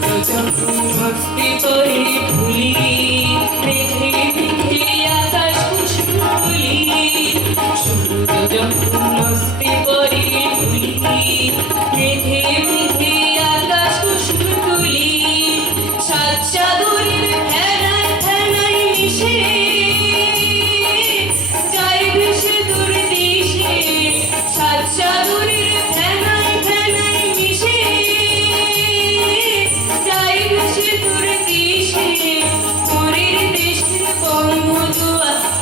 Jump through what people need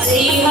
see.